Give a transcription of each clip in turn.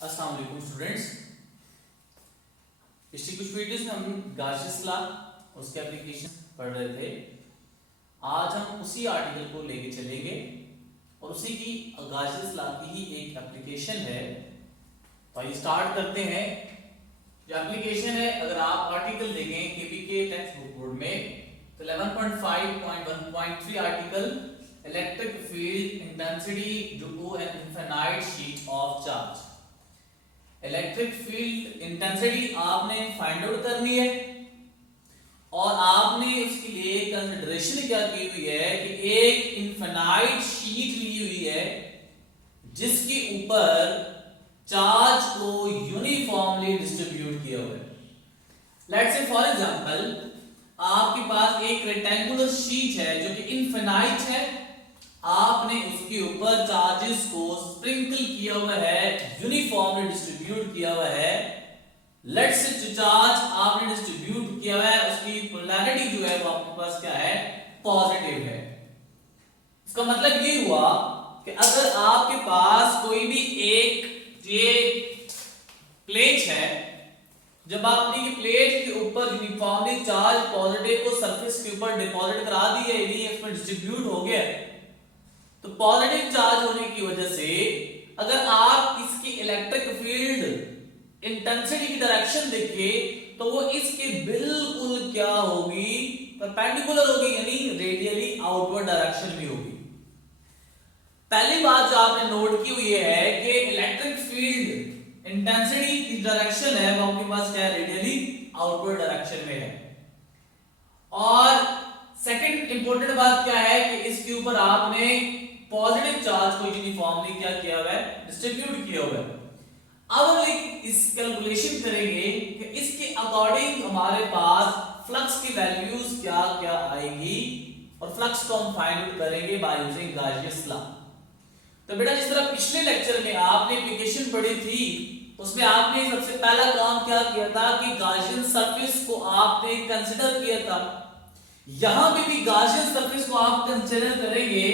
अस्सलाम वालेकुम स्टूडेंट्स। पिछली कुछ वीडियोस में हम गाशियस लॉ उसके एप्लीकेशन पढ़ रहे थे। आज हम उसी आर्टिकल को लेके चलेंगे और उसी की गाशियस लॉ की ही एक एप्लीकेशन है। तो आइए स्टार्ट करते हैं। जो एप्लीकेशन है, अगर आप आर्टिकल देखें केपीके टेक्स्ट बुक बोर्ड में तो 11.5.1.3 article electric field intensity due to an infinite sheet of charge. Electric field intensity आपने फाइंड आउट करनी है और आपने उसके लिए कंसीडरेशन क्या की हुई है कि एक इनफाइनाइट शीट ली हुई है जिसके ऊपर चार्ज को यूनिफॉर्मली डिस्ट्रीब्यूट किया हुआ है। लेट्स से फॉर एग्जांपल आपके पास एक रेक्टेंगुलर शीट है जो कि इनफाइनाइट है। आपने उसके ऊपर चार्जेस को स्प्रिंकल किया हुआ है, यूनिफॉर्मली डिस्ट्रीब्यूट किया हुआ है। लेट्स से जो चार्ज आपने डिस्ट्रीब्यूट किया हुआ है उसकी पोलैरिटी जो है वो आपके पास क्या है, पॉजिटिव है। इसका मतलब ये हुआ कि अगर आपके पास कोई भी एक ये प्लेट है, जब आपने ये प्लेट के ऊपर यूनिफॉर्मली चार्ज पॉजिटिव को सरफेस के ऊपर डिपॉजिट करा दिया, यानी इसमें डिस्ट्रीब्यूट हो गया, तो पॉजिटिव चार्ज होने की वजह से अगर आप इसकी इलेक्ट्रिक फील्ड इंटेंसिटी की डायरेक्शन देखें तो वो इसके बिल्कुल क्या होगी, परपेंडिकुलर होगी, यानी रेडियली आउटवर्ड डायरेक्शन में होगी। पहली बात जो आपने नोट की हुई है कि इलेक्ट्रिक फील्ड इंटेंसिटी की डायरेक्शन है वो आपके पास क्या है, रेडियली आउटवर्ड डायरेक्शन में है। और सेकंड इंपॉर्टेंट बात क्या है कि इसके ऊपर आपने पॉजिटिव चार्ज को यूनिफॉर्मली क्या किया हुआ है, डिस्ट्रीब्यूट किया हुआ है। अब हम इस कैलकुलेशन करेंगे कि इसके अकॉर्डिंग हमारे पास फ्लक्स की वैल्यूज क्या क्या आएगी और फ्लक्स को हम फाइंड आउट करेंगे बाय यूजिंग गाशियस लॉ। तो बेटा जिस तरह पिछले लेक्चर में आपने एप्लीकेशन पढ़ी थी उसमें आपने सबसे पहला काम क्या किया था कि गाशियन सरफेस को आपने कंसीडर किया था। यहां पे भी गाशियन सरफेस को आप कंसीडर करेंगे,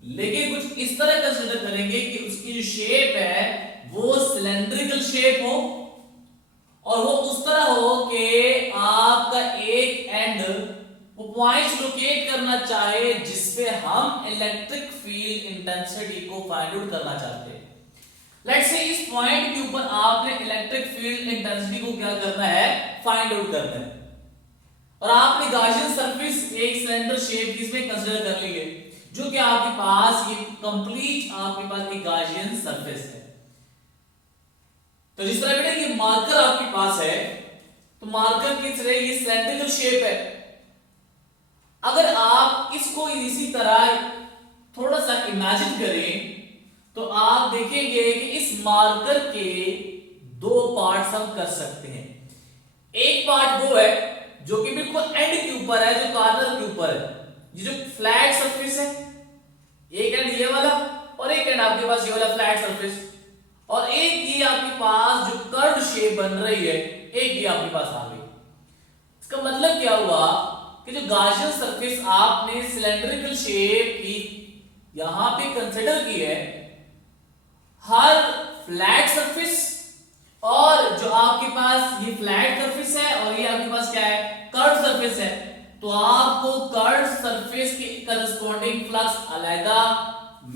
लेकिन कुछ इस तरह कंसीडर करेंगे कि उसकी जो शेप है वो सिलेंड्रिकल शेप हो और वो उस तरह हो कि आपका एक एंड वो पॉइंट लोकेट करना चाहे जिसपे हम इलेक्ट्रिक फील्ड इंटेंसिटी को फाइंड आउट करना चाहते हैं। लेट्स से इस पॉइंट के ऊपर आपने इलेक्ट्रिक फील्ड इंटेंसिटी को क्या करना है, फाइंड आउट करना है और आपने गाशियन सरफेस एक सिलेंडर शेप इसमें कंसीडर कर ली है जो कि आपके पास ये कंप्लीट आपके पास एक गाशियन सरफेस है। तो जिस तरह बेटा ये मार्कर आपके पास है तो मार्कर की तरह ये सिलेंड्रिकल शेप है। अगर आप इसको इसी तरह थोड़ा सा इमेजिन करें तो आप देखेंगे कि इस मार्कर के दो पार्ट्स हम कर सकते हैं। एक पार्ट वो है जो कि बिल्कुल एंड के ऊपर है, जो कॉर्नर के ऊपर है, ये जो फ्लैट सरफेस है, एक एंड ये वाला और एक एंड आपके पास ये वाला फ्लैट सरफेस, और एक ये आपके पास जो कर्व शेप बन रही है, एक ये आपके पास आ गई। इसका मतलब क्या हुआ कि जो गाशियन सरफेस आपने सिलेंड्रिकल शेप की यहां पे कंसीडर की है, हर फ्लैट सरफेस और जो आपके पास ये फ्लैट सरफेस है और ये आपके पास क्या है, कर्व सरफेस है, तो आपको कर्व सरफेस के करस्पॉन्डिंग फ्लक्स अलग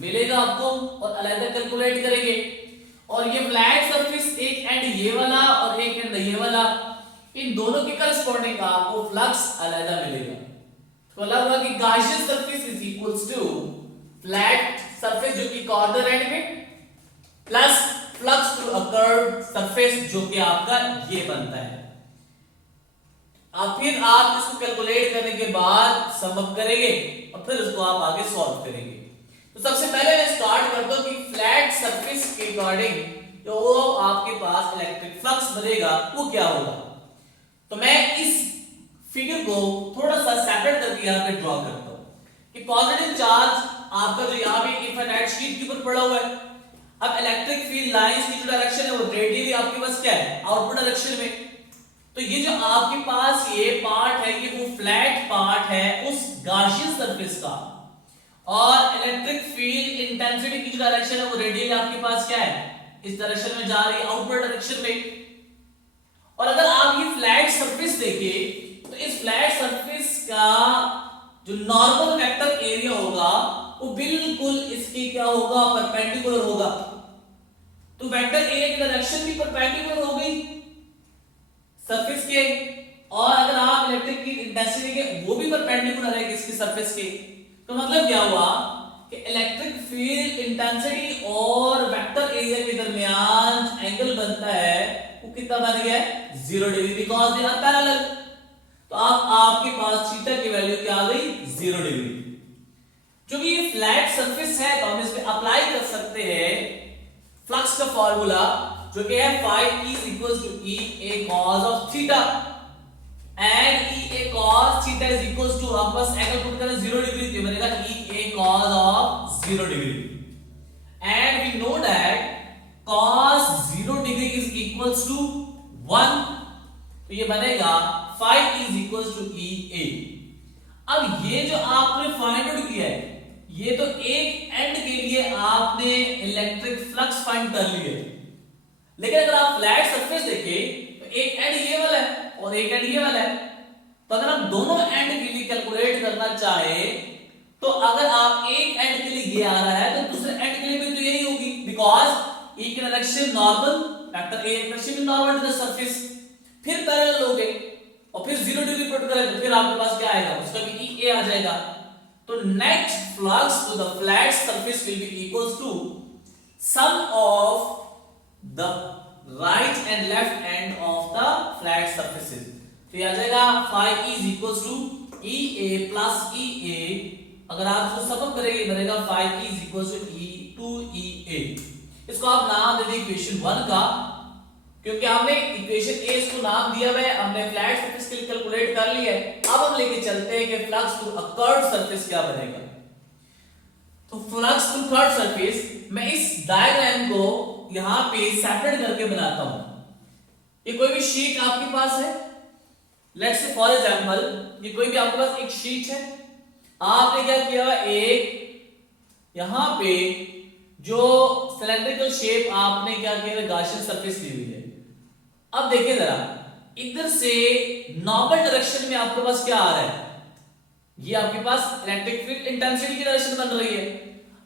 मिलेगा आपको और अलग कैलकुलेट करेंगे। और ये फ्लैट सरफेस एक एंड ये वाला और एक एंड ये वाला, इन दोनों के करस्पॉन्डिंग आपको फ्लक्स अलग मिलेगा। तो लगा कि Gaussian surface is equals to flat surface जो कि कॉर्नर एंड में plus flux through a curved surface जो कि आपका ये बनता है। अब फिर आप इसको कैलकुलेट करने के बाद सम अप करेंगे और फिर उसको आप आगे सॉल्व करेंगे। तो सबसे पहले मैं स्टार्ट करता हूं कि फ्लैट सरफेस के अकॉर्डिंग जो आपके पास इलेक्ट्रिक फ्लक्स बनेगा वो क्या होगा। तो मैं इस फिगर को थोड़ा सा सेपरेट करके यहां पे ड्रॉ करता हूं कि पॉजिटिव चार्ज आपका जो यहां पे इनफाइनाइट शीट के ऊपर पड़ा हुआ है। अब इलेक्ट्रिक फील्ड लाइंस की जो डायरेक्शन है वो रेडियली आपके पास क्या है, आउटवर्ड डायरेक्शन में। तो ये जो आपके पास ये पार्ट है ये वो फ्लैट पार्ट है उस गाशियन सरफेस का, और इलेक्ट्रिक फील्ड इंटेंसिटी की जो डायरेक्शन है वो रेडियली आपके पास क्या है, इस डायरेक्शन में जा रही है, आउटवर्ड डायरेक्शन में। और अगर आप ये फ्लैट सरफेस देखें तो इस फ्लैट सरफेस का जो नॉर्मल वेक्टर एरिया होगा वो बिल्कुल इसके क्या होगा, परपेंडिकुलर होगा। तो वेक्टर एरिया की डायरेक्शन भी परपेंडिकुलर हो गई सरफेस के, और अगर आप इलेक्ट्रिक की इंटेंसिटी के वो भी परपेंडिकुलर है किसके, सरफेस के। तो मतलब क्या हुआ कि इलेक्ट्रिक फील्ड इंटेंसिटी और वेक्टर एरिया के दरमियान एंगल बनता है वो कितना बन गया है, 0 degree, because they are parallel. तो आपके पास थीटा की वैल्यू क्या आ गई, 0 डिग्री। क्योंकि ये फ्लैट सरफेस है तो हम इस पे अप्लाई कर सकते हैं फ्लक्स का फार्मूला, जो कि है phi is equals to E A cos of theta, and E A cos theta is equals to, आप बस एंगल पुट करें 0 डिग्री तो बनेगा E A cos of 0 degree, and we know that cos 0 degree is equals to 1, तो ये बनेगा phi is equals to E A। अब ये जो आपने फाइंड आउट किया है, ये तो एक एंड के लिए आपने इलेक्ट्रिक फ्लक्स फाइंड कर लिए, लेकिन अगर आप फ्लैट सरफेस देखें तो एक एंड ये वाला है और एक एंड ये वाला है। तो अगर आप दोनों एंड के लिए कैलकुलेट करना चाहे तो अगर आप एक एंड के लिए ये आ रहा है तो दूसरे एंड के लिए भी तो यही होगी, बिकॉज ई की डायरेक्शन नॉर्मल, वेक्टर ए की डायरेक्शन भी नॉर्मल टू द सरफेस, फिर पैरेलल हो गए और फिर 0 डिग्री पुट करें तो फिर आपके पास क्या आएगा, उसका भी ई ए आ जाएगा। तो net flux to the flat surface will be equals to sum of the right end left end of the flat surfaces. तो ये आ जाएगा phi is equals to E A plus E A, अगर आप इसको सम करेंगे बनेगा phi is equals to E 2 E A। इसको आप नाम दे दें इक्वेशन 1 का, क्योंकि हमने इक्वेशन ए इसको नाम दिया हुआ है, हमने फ्लैट सरफेस के लिए कैलकुलेट कर लिया है। अब हम लेके चलते हैं कि flux through a curved surface क्या बनेगा। तो फ्लक्स थ्रू कर्व्ड सरफेस, मैं इस डायग्राम को यहां पे सेपरेट करके बनाता हूं। ये कोई भी शीट आपके पास है, लेट्स से फॉर एग्जांपल ये कोई भी आपके पास एक शीट है, आपने क्या किया, एक यहां पे जो सिलेंड्रिकल शेप आपने क्या किया, गॉसियन सरफेस ली हुई है। अब देखिए जरा, इधर से नॉर्मल डायरेक्शन में आपके पास क्या आ रहा है, ये आपके पास इलेक्ट्रिक फील्ड इंटेंसिटी की डायरेक्शन बन रही है।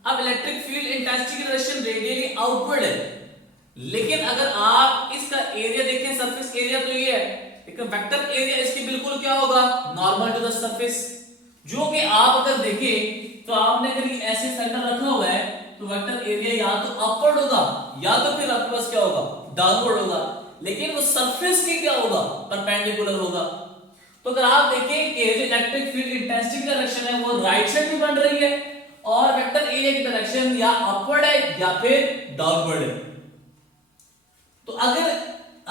अब इलेक्ट्रिक फील्ड इंटेंसिटी की डायरेक्शन रेडियली आउटवर्ड है, लेकिन अगर आप इसका एरिया देखें, सरफेस एरिया तो ये है, लेकिन वेक्टर एरिया इसकी बिल्कुल क्या होगा, नॉर्मल टू द सरफेस। जो कि आप अगर देखें तो आपने अगर ये ऐसे सेंटर रखा हुआ है तो वेक्टर एरिया या तो अपवर्ड होगा या तो फिर आपके पास क्या होगा, डाउनवर्ड होगा, लेकिन वो सरफेस के क्या होगा, परपेंडिकुलर होगा। तो अगर आप देखें कि जो इलेक्ट्रिक फील्ड इंटेंसिटी की डायरेक्शन है वो राइट साइड में बन रही है और वेक्टर एरिया की डायरेक्शन या अपवर्ड है या फिर डाउनवर्ड है। तो अगर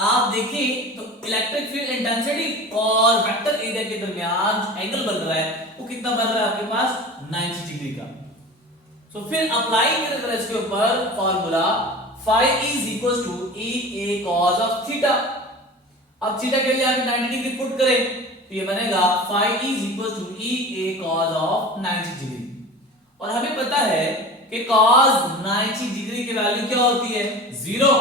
आप देखें तो इलेक्ट्रिक फील्ड इंटेंसिटी और वेक्टर एरिया के दरमियान एंगल बन रहा है वो कितना बन रहा है आपके पास, 90 डिग्री का। तो फिर अप्लाई करें इसके ऊपर formula phi is equals to E A cos of theta। अब थीटा के लिए आप 90 डिग्री पुट करें तो ये बनेगा phi is equals to E A cos of 90 degree. और हमें पता है कि cos 90 डिग्री की वैल्यू क्या होती है, 0।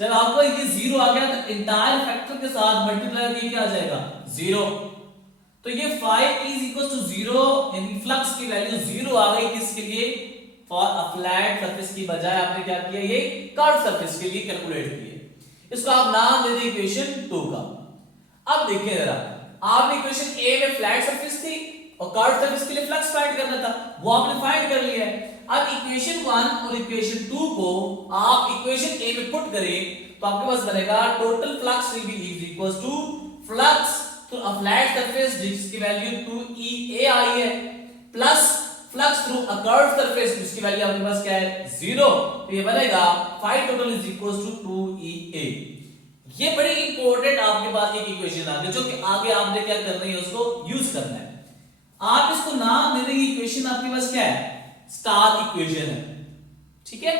जब आपको ये 0 आ गया तो इंटायर फैक्टर के साथ मल्टीप्लाई करके क्या आ जाएगा, 0। तो ये phi is equals to 0, यानी फ्लक्स की वैल्यू 0 आ गई, किसके लिए, फॉर अ फ्लैट सरफेस की बजाय आपने क्या किया, ये कर्व सरफेस के लिए कैलकुलेट किया। इसको आप नाम दे दें इक्वेशन 2 का। अब देखिए जरा, आपने इक्वेशन ए में फ्लैट सरफेस थी और कर्व सरफेस के लिए फ्लक्स फाइंड करना था, वो आपने फाइंड कर लिया है। अब इक्वेशन 1 और इक्वेशन 2 को आप इक्वेशन ए में पुट करें तो आपके पास बनेगा total flux will be is equals to flux through a flat surface जिसकी वैल्यू 2EA आई है, plus flux through a curved surface जिसकी वैल्यू आपके पास क्या है, 0। तो ये बनेगा phi total is equals to 2EA। ये बड़ी इंपॉर्टेंट आपके पास एक इक्वेशन आ गई जो कि आगे आपने क्या करना है, उसको यूज करना है। आप इसको नाम दे देंगे, इक्वेशन आपके पास क्या है, स्टार इक्वेशन है, ठीक है।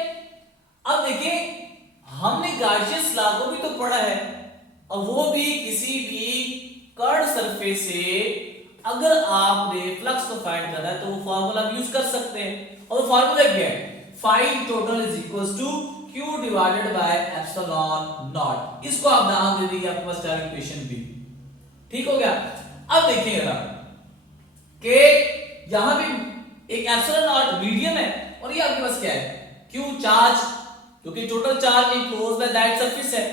अब देखिए, हमने गॉसियन लॉ को भी तो पढ़ा है और वो भी किसी भी कर्व्ड सरफेस से अगर आपने फ्लक्स को फाइंड करना है तो वो फार्मूला यूज कर सकते हैं। और वो फार्मूला क्या है, phi total is equals to Q divided by epsilon naught. इसको आप नाम दे दीजिए आपके पास डायरेक्ट इक्वेशन बी। ठीक हो गया। अब देखिए जरा कि यहां भी एक एप्सिलॉन नॉट मीडियम है और ये आपके पास क्या है, Q चार्ज, क्योंकि total charge enclosed by that surface है।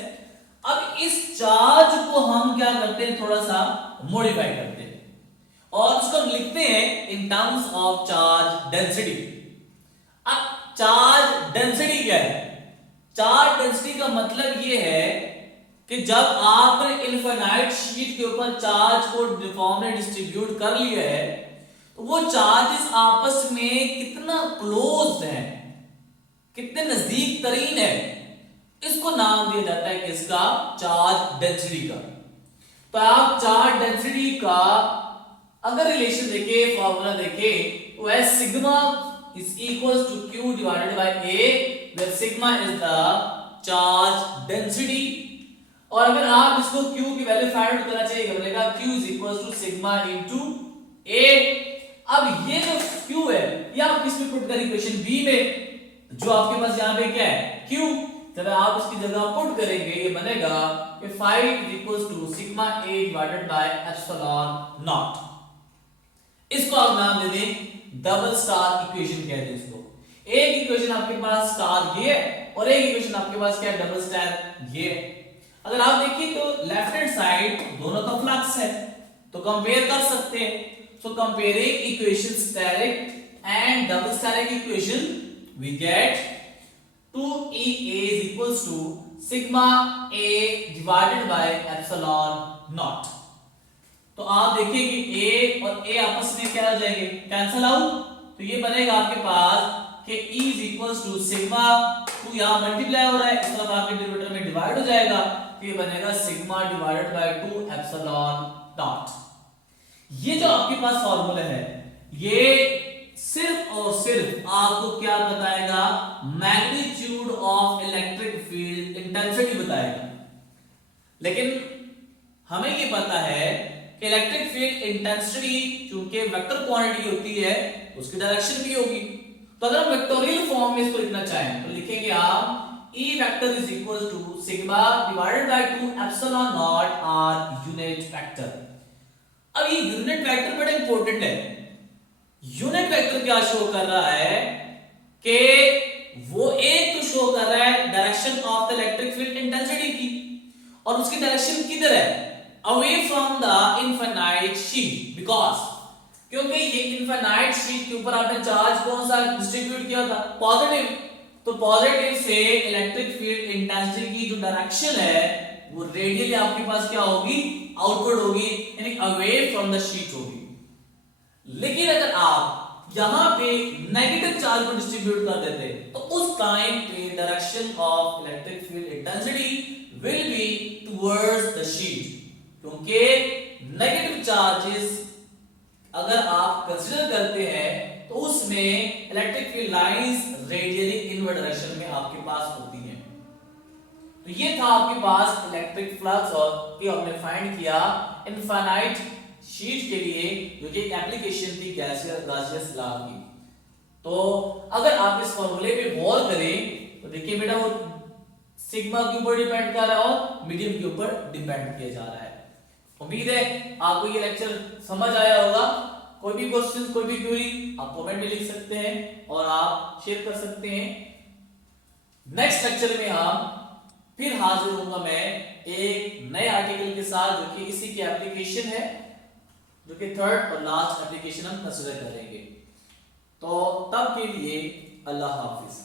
अब इस चार्ज को हम क्या करते हैं, थोड़ा सा मॉडिफाई करते हैं और उसको हम लिखते हैं in terms of charge density. अब चार्ज डेंसिटी क्या है? चार्ज डेंसिटी का मतलब ये है कि जब आपने इनफाइनाइट शीट के ऊपर चार्ज को यूनिफॉर्मली डिस्ट्रीब्यूट कर लिया है तो वो चार्जेस आपस में कितना क्लोज्ड है, कितने नजदीक तरीन है, इसको नाम दिया जाता है किसका, चार्ज डेंसिटी का। तो आप चार्ज डेंसिटी का अगर रिलेशन देखें, फॉर्मूला देखें तो s sigma is equals to Q divided by A, where sigma is the charge density. और अगर आप इसको Q की वैल्यू फाइंड आउट करना चाहिए, बनेगा Q is equals to sigma into A। अब ये जो Q है ये आप किस में पुट करें, इक्वेशन B में, जो आपके पास यहां पे क्या है Q, जब आप उसकी जगह पुट करेंगे ये बनेगा कि 5 is equals to sigma A divided by epsilon naught. इसको आप नाम दे दें डबल स्टार इक्वेशन कहते हैं इसको। एक इक्वेशन आपके पास स्टार ये है और एक इक्वेशन आपके पास क्या है, डबल स्टार ये है। अगर आप देखिए तो लेफ्ट हैंड साइड दोनों का फ्लक्स है तो कंपेयर कर सकते हैं। So comparing equation static and double static equation we get 2EA is equals to sigma A divided by epsilon naught। तो आप देखिए कि A और A आपस में क्या हो जाएंगे, कैंसल आउट। तो ये बनेगा आपके पास कि E is equals to sigma, तो यहाँ मल्टीप्लाई हो रहा है, इस तरफ आपके डिनोमिनेटर में डिवाइड हो जाएगा, तो ये बनेगा sigma divided by 2 epsilon not. ये जो आपके पास फॉर्मूला है ये सिर्फ और सिर्फ आपको क्या बताएगा, magnitude of electric field intensity बताएगा। लेकिन हमें ये पता है कि इलेक्ट्रिक फील्ड इंटेंसिटी चूंकि वेक्टर क्वांटिटी होती है उसकी डायरेक्शन भी होगी। तो अगर हम वेक्टोरियल फॉर्म में इसको लिखना चाहें तो लिखेंगे आप E vector is equal to sigma divided by 2 epsilon naught r unit vector. अब ये यूनिट वेक्टर बड़ा इंपॉर्टेंट है। यूनिट वेक्टर क्या शो कर रहा है कि वो एक तो शो कर रहा है direction of the electric field intensity की, और उसकी डायरेक्शन किधर है, away from the infinite sheet. Because क्योंकि ये इनफाइनाइट शीट के ऊपर आपने चार्ज कौन सा डिस्ट्रीब्यूट किया था, पॉजिटिव। तो पॉजिटिव से इलेक्ट्रिक फील्ड इंटेंसिटी की जो डायरेक्शन है वो रेडियली आपके पास क्या होगी, आउटवर्ड होगी, यानी अवे फ्रॉम द शीट होगी। लेकिन अगर आप यहां पे नेगेटिव चार्ज को डिस्ट्रीब्यूट कर देते तो उस टाइम पे direction of electric field intensity will be towards the sheet, क्योंकि नेगेटिव चार्जेस अगर आप कंसीडर करते हैं तो उसमें electric field lines radially inward direction में आपके पास होती हैं। तो ये था आपके पास इलेक्ट्रिक फ्लक्स और ये हमने फाइंड किया इनफाइनाइट शीट के लिए, जो कि एक एप्लीकेशन थी गासियस लॉ की। तो अगर आप इस फॉर्मूले पे गौर करें तो देखिए बेटा वो सिग्मा के ऊपर डिपेंड कर रहा है और मीडियम के ऊपर डिपेंड किया जा रहा है। उम्मीद है आपको ये लेक्चर समझ आया होगा। कोई भी क्वेश्चन, कोई भी क्वेरी आप कमेंट में लिख सकते हैं और आप शेयर कर सकते हैं। नेक्स्ट लेक्चर में हम फिर हाजिर होऊंगा मैं एक नए आर्टिकल के साथ, जो कि इसी की एप्लीकेशन है, जो कि थर्ड और लास्ट एप्लीकेशन हम कंसीडर करेंगे। तो तब के लिए अल्लाह हाफिज।